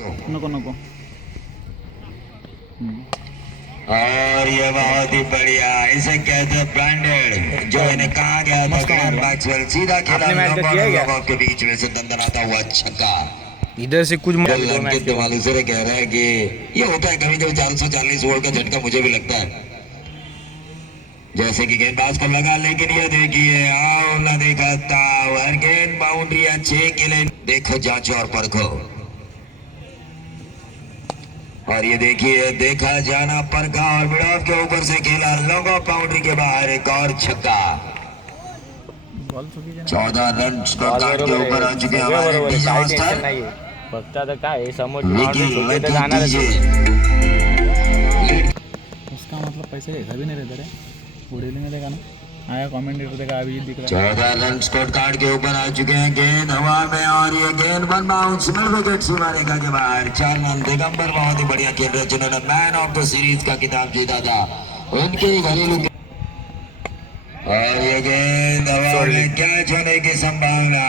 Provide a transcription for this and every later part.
नको नको। और ये बहुत ही बढ़िया, इसे कहते हैं ब्रांडेड। जो इन्हें कहा गया था ग्लेन मैक्सवेल, सीधा खेला लोगों के बीच में से दंदनाता हुआ छक्का। इधर से कुछ अंकित मालूसरे कह रहे हैं कि ये होता है कभी कभी 440 वोल्ट का झटका मुझे भी लगता है। जैसे कि गेंदबाज को लगा, लेकिन ये देखिए आओ ना देखा था गेंद बाउंड्री अच्छे के लिए देखो, जांचो और परखो। और ये देखिए देखा जाना परखा और मिडऑफ के ऊपर से खेला, लोगों बाउंड्री के बाहर एक और छक्का। 14 रन स्कोर कार्ड के ऊपर आ चुके हमारे डीजे मास्टर। फक्त आता काय समोर इसका मतलब पैसे ऐसा भी नहीं रहता रे। बुढ़ेली में देखा ना आया कमेंटेटर देखा अभी दिख रहा है। 14 रन स्कोर कार्ड के ऊपर आ चुके हैं, गेंद हवा में और ये गेंद वन बाउंस मिड विकेट सीमा रेखा के बाहर। 4 रन। दिगंबर बहुत ही बढ़िया खेल रहे, जिन्होंने मैन ऑफ द सीरीज का खिताब जीता था, उनके ही घरेलू। और ये गेंद हवा में कैच होने की संभावना,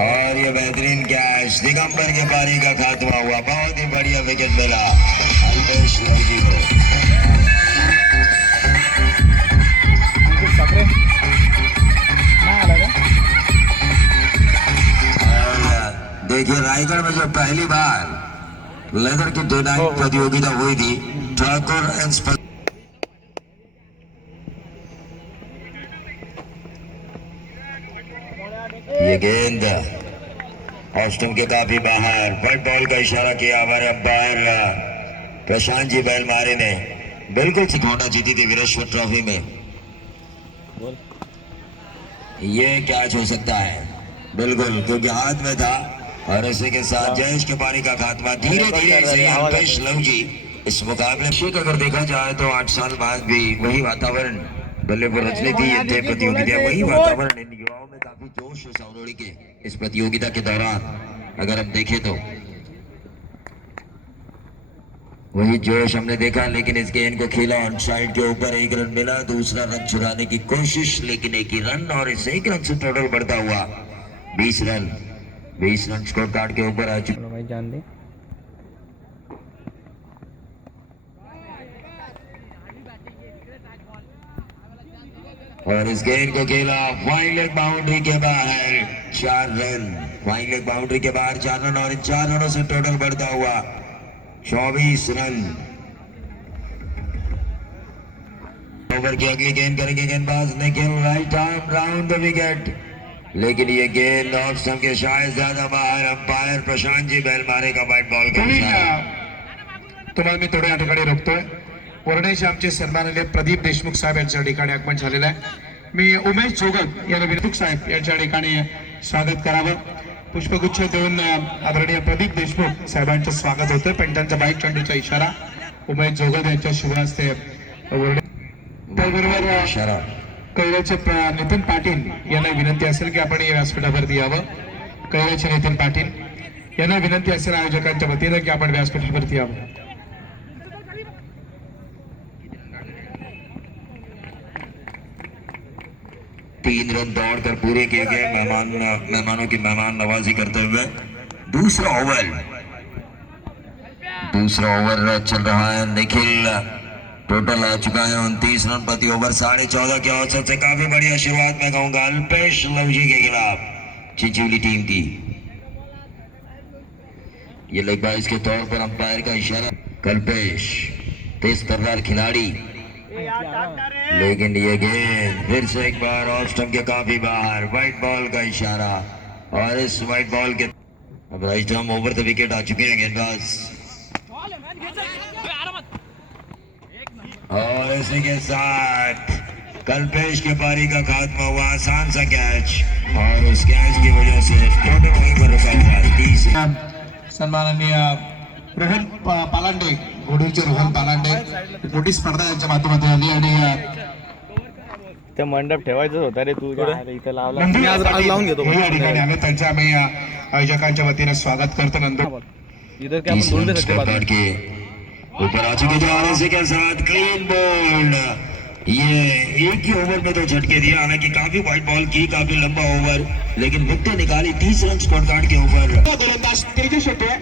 और ये बेहतरीन कैच। दिगंबर के पारी का खात्मा हुआ, बहुत ही बढ़िया विकेट मिला अल्पेश लौजी को। देखिए रायगढ़ में जो पहली बार लेदर की डे नाइट प्रतियोगिता हुई थी, ठाकुर ये गेंद ऑस्टम के काफी बाहर, बट बॉल का इशारा किया हमारे अंपायर प्रशांत जी बैलमारे ने। बिल्कुल सिखौटा जीती थी वीरेश्वर ट्रॉफी में। ये कैच हो सकता है बिल्कुल, क्योंकि हाथ में था। और इसी के साथ जयेश के पारी का खात्मा धीरे धीरे से अल्पेश लौजी इस मुकाबले में। अगर देखा जाए तो 8 साल बाद भी वही वातावरण बल्लेपुर रचने थी ये प्रतियोगिता, वही वातावरण इन युवाओं में काफी जोश है सावरोड़ी के इस प्रतियोगिता के दौरान। अगर हम देखें तो वही जोश हमने देखा, लेकिन इस गेंद को खेला ऑन साइड के ऊपर, 1 रन मिला। दूसरा रन चुराने की कोशिश, लेकिन 1 ही रन, और इस 1 रन से टोटल बढ़ता हुआ 20 रन। 20 रन स्कोर कार्ड के ऊपर आ चुके भाई जान दे। और इस गेंद को खेला वाइड लेग बाउंड्री के बाहर, 4 रन। वाइड लेग बाउंड्री के बाहर 4 रन, और इन 4 रनों से टोटल बढ़ता हुआ 24 रन। ओवर की अगली गेंद करेंगे गेंदबाज Nikhil, right arm round the wicket, लेकिन ये गेंद ऑफ स्टंप के शायद ज्यादा बाहर। अंपायर प्रशांत जी बैलमारे का व्हाइट बॉल का तुम्हाला मी थोड्या ठिकाणी रोखतोय। वर्णेश आमचे सन्माननीय प्रदीप देशमुख साहेब यांच्या ठिकाणी आगमन झालेलं आहे। मी उमेश जोगत यांना विनंती साहेब यांच्या ठिकाणी स्वागत करावं। पुष्पगुच्छ देऊन आदरणीय प्रदीप देशमुख साहेबांचं स्वागत होतं, पण त्यांचा बाईक चेंडूचा इशारा उमेश जोगत यांच्या शुभ हस्ते त्याबरोबर इशारा कैलाचे नितीन पाटील यांना विनंती असेल की आपण या व्यासपीठावरती यावं। कैलाचे नितीन पाटील यांना विनंती असेल आयोजकांच्या वतीनं की आपण व्यासपीठावरती यावं। 3 रन दौड़कर पूरे किए गए, मेहमानों की मेहमान नवाजी करते हुए। दूसरा ओवर चल रहा है। निखिल टोटल आ चुका है 29 रन प्रति ओवर, 14.5 के औसत से काफी बढ़िया शुरुआत में कहूंगा अल्पेश लौजी के खिलाफ चिंचोली टीम की। ये लेग बाइज के तौर पर अंपायर का इशारा। कल्पेश तेज तर्रार खिलाड़ी, लेकिन ये गेंद फिर से एक बार ऑफ स्टंप के काफी बाहर, व्हाइट बॉल का इशारा। और इस व्हाइट बॉल के अब right arm over the wicket आ चुके हैं गेंदबाज। और इसी के साथ कल्पेश के पारी का खात्मा हुआ, आसान सा कैच, और उस कैच की वजह से टोटल वहीं पर रुका हुआ 30। सन्माननीय रोहन पालांडे, घोडीचे रोहन पालांडे मोठी स्पर्धा यांच्या माध्यमातून आली आणि ते मंडप ठेवायचं होता रे तू इथं लावला। आज लावून घेतो या ठिकाणी आम्ही त्यांचं आम्ही आयोजकांच्या वतीने स्वागत करतो। नंतर इधर क्या हम बोल सकते के ऊपर आ चुके जो आने के साथ क्लीन बोल्ड, ये एक ही ओवर में 2 झटके दिए, हालांकि काफी वाइड बॉल की, काफी लंबा ओवर, लेकिन विकेट निकाली 30 रन स्कोर कार्ड के ऊपर। गोलंदाज तेजस होतोय,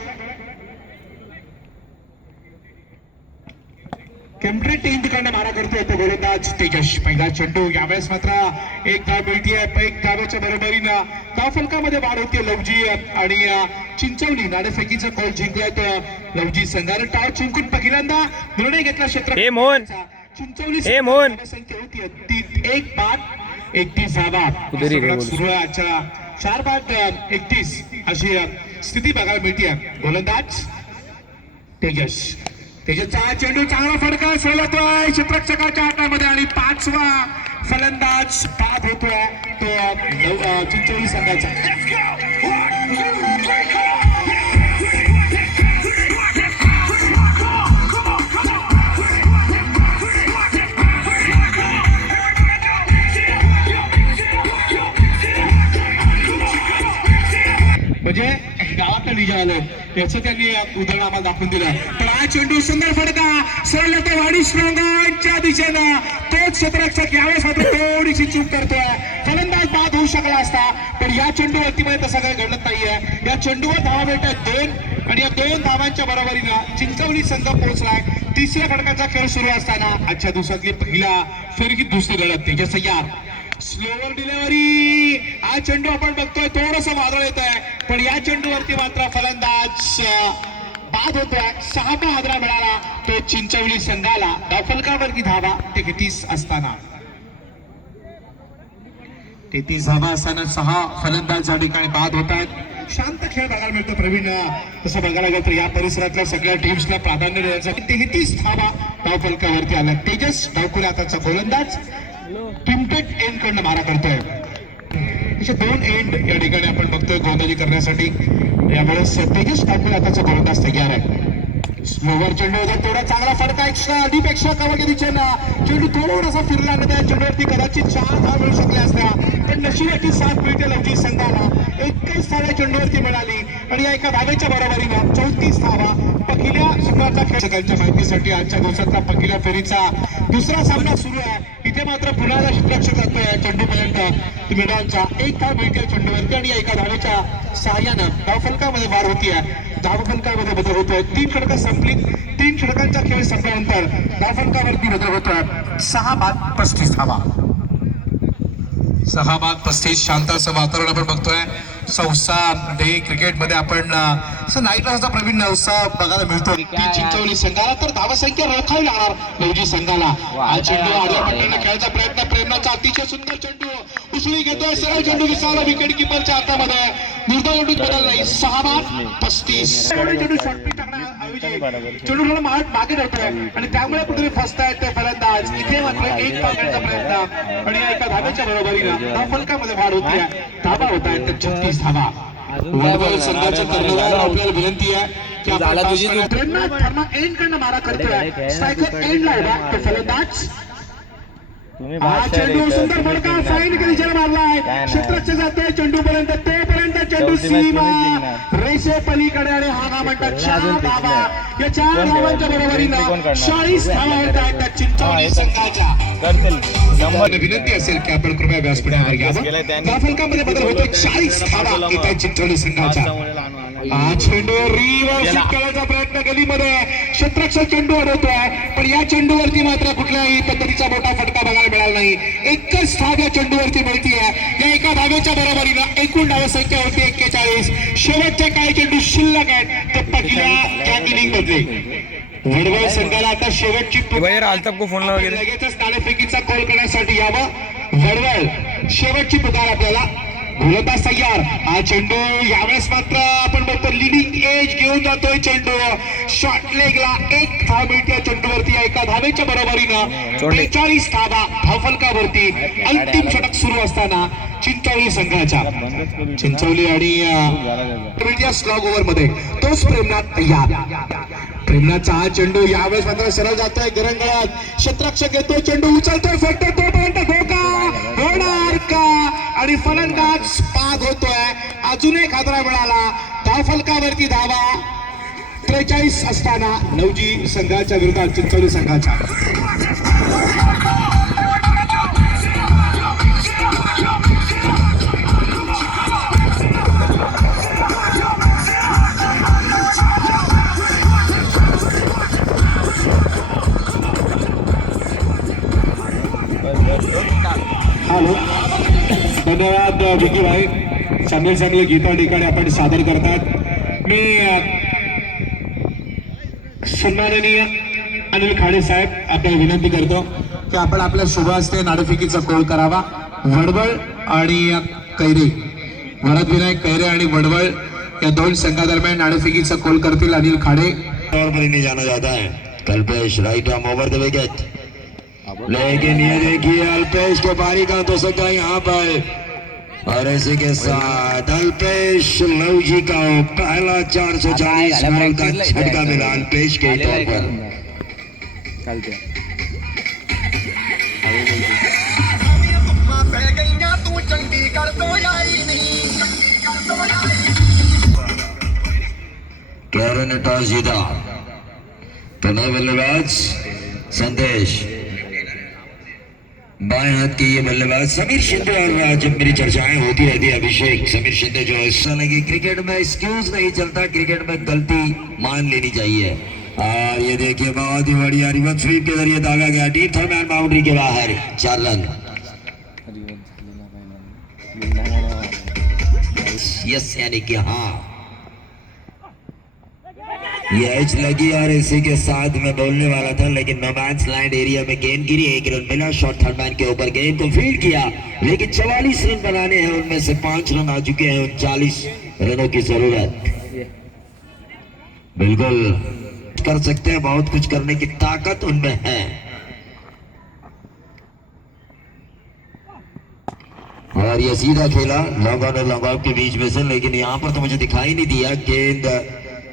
केम्प्रेट टीम तिकडनं मारा करतोय तो गोलंदाज तेजस। पहिला चेंडू, यावेळेस मात्र एक धाव मिळतीये, एक धावेच्या बरोबरीनं धाव फलकामध्ये वाढ होते लवजी आणि चिंचवली नाणेफेकीचा कॉल जिंकलाय तो लवजी संघाने। टॉस जिंकून पहिल्यांदा निर्णय घेतला क्षेत्र चिंचवली संख्या होती 1 बाद 31 धावा सुरू आहे। आजच्या 4 बाद 31 अशी स्थिती बघायला मिळते। गोलंदाज तेजस, त्याचा चेंडू चांगला फटका सोडतोय क्षेत्ररक्षकाच्या हातामध्ये आणि 5वा फलंदाज बाद होतोय तो चिंचवली संघाचा। म्हणजे गावाकडे विजय आलं याचं त्यांनी उदाहरण आम्हाला दाखवून दिलं। पण हा चेंडू सुंदर फटका सोडला तो वाडी स्ट्रॉंगांच्या दिशेनं, तोच क्षेत्ररक्षक यावेळेस मात्र थोडीशी चूक करतोय। फलंदाज बाद होऊ शकला असता, पण या चेंडूवरती मध्ये तसं काही घडत नाहीये। या चेंडूवर धावा भेटत 2 आणि या 2 धावांच्या बरोबरीनं चिंचवली संघ पोहोचलाय। तिसऱ्या षटकाचा खेळ सुरू असताना आजच्या दिवसातली पहिला फेरकीत दुसरी लढत तेजस अय्यर, स्लोवर डिलिव्हरी। हा चेंडू आपण बघतोय थोडस वादळ येत आहे, पण या चेंडूवरती मात्र फलंदाज बाद होतोय। 6वा हादरा मिळाला तो चिंचवली संघाला। धावफलकावरती धावा 33 असताना 33 धावा असताना 6 फलंदाज या ठिकाणी बाद होत आहेत। शांत खेळ बघायला मिळतो प्रवीण। तसं बघायला गेलं तर या परिसरातल्या सगळ्या टीम्सला प्राधान्य द्यायचं। 33 धावा धावफलकावरती आल्या। तेजस डावखुऱ्या हाताचा गोलंदाज किमपेट एंड कडनं मारा करतोय। 2 एंड या ठिकाणी आपण बघतोय गोलंदाजी करण्यासाठी। यावेळेस तेजस डावखुऱ्या हाताचा गोलंदाज तयार आहे। स्लोवर चेंडू होता, तेवढा चांगला फटका एक्स्ट्रा अधिपेक्षा कव्हरच्या दिशेनं चेंडू थोडासा फिरला आणि त्या चेंडूवरती कदाचित 4 धावा मिळू शकल्या असत्या, पण नशिबाची साथ मिळते लवजी संघाला। 21 धावा चेंडूवरती मिळाली आणि या एका धावेच्या बरोबरीनं 34 धावा। पहिल्या सुरुवातीचा खेळ सगळ्यांच्या माहितीसाठी आजच्या दिवसातला पहिल्या फेरीचा दुसरा सामना सुरू आहे। इथे मात्र पुन्हा क्षेत्ररक्षक जातोय चेंडूपर्यंत मैदानच्या 1 धाव मिळते चेंडूवरती आणि या एका धावेच्या सहाय्यानं धावफलकामध्ये वाढ होतीये। धावफलकामध्ये बदल होतोय। 3 षटकं संपली, 3 षटकांचा खेळ संपल्यानंतर धावफलकावरती बदल होतोय। 6 बाद 35 धावा, 6 बाद 35। शांत असं वातावरण आपण बघतोय। सौसा डे क्रिकेटमध्ये आपण असं नाईट राईडर्सचा प्रवीण उत्साह बघायला मिळतो। चिंचवली संघाला तर धावसंख्या रोखावी लागणार लवजी संघाला। हा चेंडू आजल्या पट्ट्याने खेळायचा प्रयत्न, प्रेरणाचा अतिशय सुंदर चेंडू उसळी घेतोय, सरळ चेंडू विसावला विकेट किपरच्या हातामध्ये। दुर्दैव चेंडू बदल नाही। 6 बाद 35। चेंडू शॉर्टपिच टाकण्याऐवजी चेंडू थोडा मागे ठेवतोय आणि त्यामुळे कुठेतरी फसतायत ते फलंदाज। इथे मात्र 1 पाण्याचा प्रयत्न आणि एका धाब्याच्या बरोबरीनं धावफलकामध्ये वाढ होती आहे। धाबा होत आहेत 36 धावा। वडवळ संघाच्या कर्णधार आपल्याला विनंती आहे की आपण एंड कडनं मारा करतोय। स्ट्रायकर एंडला उभा तो फलंदाज। हा चेंडू सुंदर फटका फाईन कधी जर मारलाय, क्षेत्ररक्षक जातोय चेंडू पर्यंत, तोपर्यंत चेंडू सीमा रेषे पलीकडे आणि हा म्हणतात 4 धावा। या 4 धावांच्या बरोबरीनं 40 धावा होत आहेत त्या चिंचवली संघाच्या। विनंती असेल की आपण कृपया व्यासपीठावर घ्यावं। धावफलकामध्ये बदल होतो, 40 धावा येत आहेत चिंचवली संघाच्या। हा चेंडू रिव्हर्स करण्याचा प्रयत्न गलीमध्ये क्षेत्ररक्षक चेंडू अडवतोय, पण या चेंडूवरती मात्र कुठल्याही पद्धतीचा मोठा फटका बघायला मिळाला नाही। 1च धाव या चेंडूवरती मिळतीये। या एका धावेच्या बरोबरीनं एकूण धावसंख्या होती 41। शेवटचे काही चेंडू शिल्लक आहेत ते पहिल्या या इनिंग मध्ये। वडवळ संघाला आता शेवटची लगेचच नाणेफेकीचा कॉल करण्यासाठी यावं। वडवळ शेवटची पुकार आपल्याला। गोलंदाज तयार। हा चेंडू यावेळेस मात्र आपण बघतो लिडिंग एज घेऊन जातोय चेंडू। शॉर्ट लेगला 1 धाव मिळते चेंडूवरती। एका धावेच्या बरोबरीनं 43 धावा धावफलकावरती। अंतिम षटक सुरू असताना चिंचवली संघाच्या। चिंचवली आणि स्लॉग ओव्हर मध्ये तोच प्रेमनाथ तयार। प्रेमनाथचा हा चेंडू यावेळेस मात्र सरळ जातोय गरंगळात। क्षेत्ररक्षक येतो, चेंडू उचलतोय, फटतो, तोपर्यंत धोका होणार का आणि फलंदाज बाद होतोय। अजून एक हादरा मिळाला। धावफलकावरती धावा 43 असताना लवजी संघाच्या विरोधात चिंचवली संघाच्या। विकी भाई चांगले गीत ठिकाणी आपण सादर करतात. मी सन्माननीय अनिल खाडे साहेब आपल्याला विनंती करतो की आपण आपल्या शुभ हस्ते नाणेफेकीचा कोल करावा. वडवळ आणि कैरे, वरदविनायक कैरे आणि वडवळ या दोन संघादरम्यान नाणेफेकीचा कोल करतील अनिल खाडे. तौर पर इन्हें जाना जाता है. Kalpesh right arm over the wicket, लेकिन ये देखिए अल्पेश को पारी का तो सकता है यहाँ पर, और इसी के साथ अल्पेश लवजी का पहला 440 बॉल का झटका मिला अल्पेश के तौर पर. चालते कैरे ने टॉस जीता तो नए बल्लेबाज संदेश, बाएं हाथ के ये बल्लेबाज समीर शिंदे. और जब मेरी चर्चाएं होती रहती है अभिषेक, समीर शिंदे जो हिस्सा लगी, क्रिकेट में एक्सक्यूज नहीं चलता, क्रिकेट में गलती मान लेनी चाहिए. और ये देखिए बहुत ही बढ़िया रिवर्स स्वीप के जरिए दागा गया डीप थर्ड मैन बाउंड्री के बाहर 4 रन. यस यानी कि हाँ ये एज लगी, और इसी के साथ मैं बोलने वाला था लेकिन नो मैच लैंड एरिया में गेंद गिरी, 1 रन मिला. शॉट थर्ड मैन के ऊपर गेंद को फील्ड किया, लेकिन 44 रन बनाने हैं, उनमें से 5 रन आ चुके हैं. 39 रनों की जरूरत. बिल्कुल कर सकते हैं, बहुत कुछ करने की ताकत उनमें है. और ये सीधा खेला लॉन्ग ऑन और लॉन्ग ऑफ के बीच में से, लेकिन यहाँ पर तो मुझे दिखाई नहीं दिया. गेंद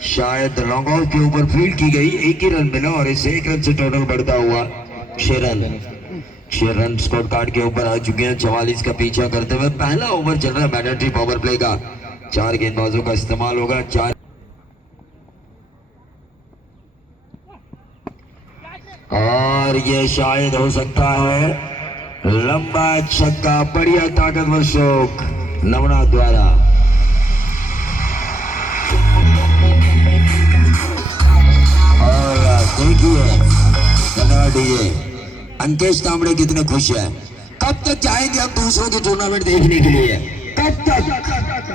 शायद लॉन्ग ऑफ के ऊपर फील्ड की गई, 1 ही रन मिला, और इस 1 रन से टोटल बढ़ता हुआ 6 रन. 6 रन स्कोर कार्ड के ऊपर आ चुके हैं. 44 का पीछा करते हुए पहला ओवर चल रहा है मैंडेटरी पावर प्ले का. 4 गेंदबाजों का इस्तेमाल होगा. 4 और ये शायद हो सकता है लंबा छक्का, बढ़िया ताकतवर स्ट्रोक नवनाथ द्वारा. और देखिए कनाडिये अंकेश तांबड़े कितने खुश हैं. कब तक जाएंगे हम दूसरों के टूर्नामेंट देखने के लिए? कब तक?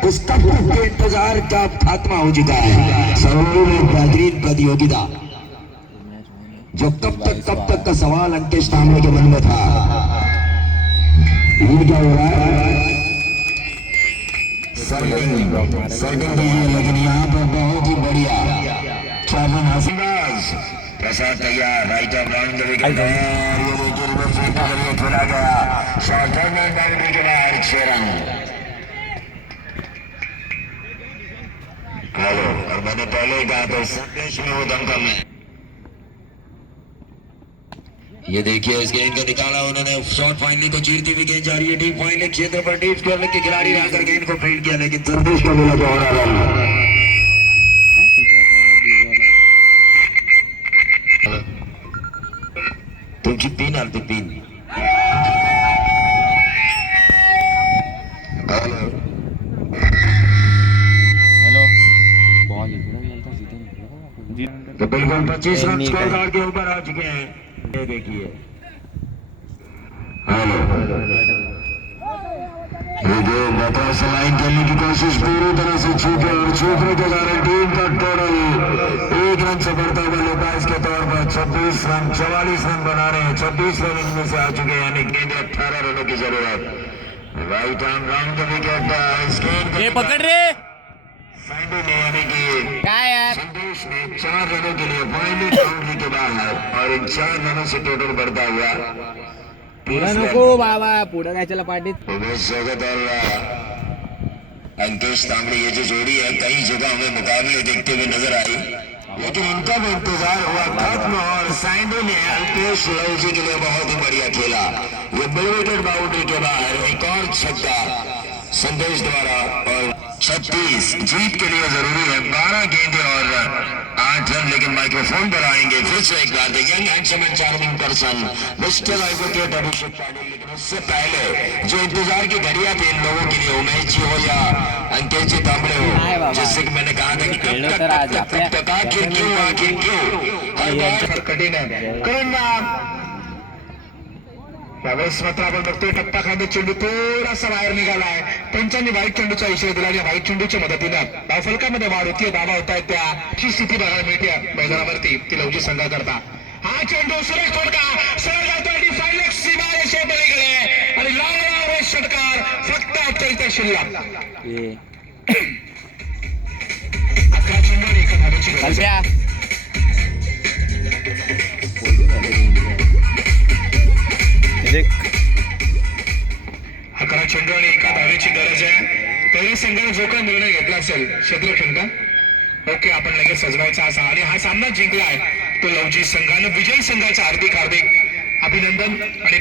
उस कब तक के इंतजार का खात्मा हो चुका है. सरोवर में बेहतरीन प्रतियोगिता, जो कब तक का सवाल अंकेश तांबड़े के मन में था. ये क्या हो रहा है? सर्विंग तो है, लेकिन यहाँ पर बहुत ही बढ़िया ट्रैवलिंग हसीबाज प्रसाद तैयार. Right of round the wicket, और ये देखिए रिवर्स स्वीप के जरिए खेला गया. शॉट थर्ड मैन बाउंड्री के बाहर 6 रन. हेलो, और मैंने पहले ही कहा था संदेश में वो दमकम है. ये देखिए इस गेंद को निकाला उन्होंने, शॉट फाइनली को चीरती हुई गेंद जा रही है डीप फाइनली क्षेत्र पर. डीप स्क्वायर के खिलाड़ी रहकर गेंद को फील्ड किया, लेकिन संदेश को मिला दोहरा रन. तुमची पिन आलती पिन. हॅलो बॉल इकडे गेलता सीधे निकला. तो बिल्कुल 25 रन स्कोर कार्ड के ऊपर आ चुके हैं. ये देखिए लाइन खेलने की कोशिश पूरी तरह से छूटे, और छूटने के कारण टीम का टोटल 1 रन से बढ़ता हुआ बल्लेबाज के तौर पर 26 रन 44 रन बना रहे हैं. 26 रन इनमें से आ चुके हैं, यानी गेंद 18 रनों की जरूरत. Right arm round the wicket, पकड़ रे यानी कि क्या यार. संदेश ने 4 रनों के लिए फाइनली बाउंड्री के बाहर, और इन 4 रनों से टोटल बढ़ता हुआ पुढं नको बाबा, पुढं काय चला पाठीत. उमेश सोगत और अंकेश तांबड़े ये जो जोड़ी है कई जगह हमें मुकाबले देखते हुए नजर आई, लेकिन इनका भी इंतजार हुआ खत्म. और साइंडो ने अल्पेश लवजी के लिए बहुत ही बढ़िया खेला. ये बिलवेटेड बाउंड्री के बाहर एक और छक्का संदेश द्वारा, और 36 जीत के लिए जरूरी है 12 गेंदें और 8 रन. लेकिन माइक्रोफोन पर आएंगे फिर से एक बार young handsome and charming person mister advocate Abhishek Patil. लेकिन उससे पहले जो इंतजार की घड़ियां थी इन लोगों के लिए, उमेश जी हो या अंकेश जी तांबड़े हो, जिससे कि मैंने कहा था कि कब तक आखिर क्यों हर बार कठिन है. त्यावेळेस मात्र आपण बघतोय टप्पा खांदे चेंडू थोडासा बाहेर निघालाय. पंचांनी वाईट चेंडूचा इशारा दिला आणि वाईट चेंडूच्या मदतीनं धावफलकामध्ये वाढ होतीये, धावा होत आहेत. त्या स्थिती बघायला मिळते मैदानावरती ती लवजी संघाकरता. हा चेंडू सुरेश तोडका सरळ जातोय डिफाईन सीमा रेषेपलीकडे आणि लांब षटकार फक्त अत्यंत शिल्लक. 11 चेंडू आणि एका धावेची गरज आहे. अकरा चेंडू आणि एका धावेची गरज आहे. पहिल्या संघाने जो काही निर्णय घेतला असेल क्षेत्ररक्षण का ओके आपण लगेच सजवायचा असा आणि हा सामना जिंकलाय तो लवजी संघानं. विजयी संघाचं हार्दिक अभिनंदन आणि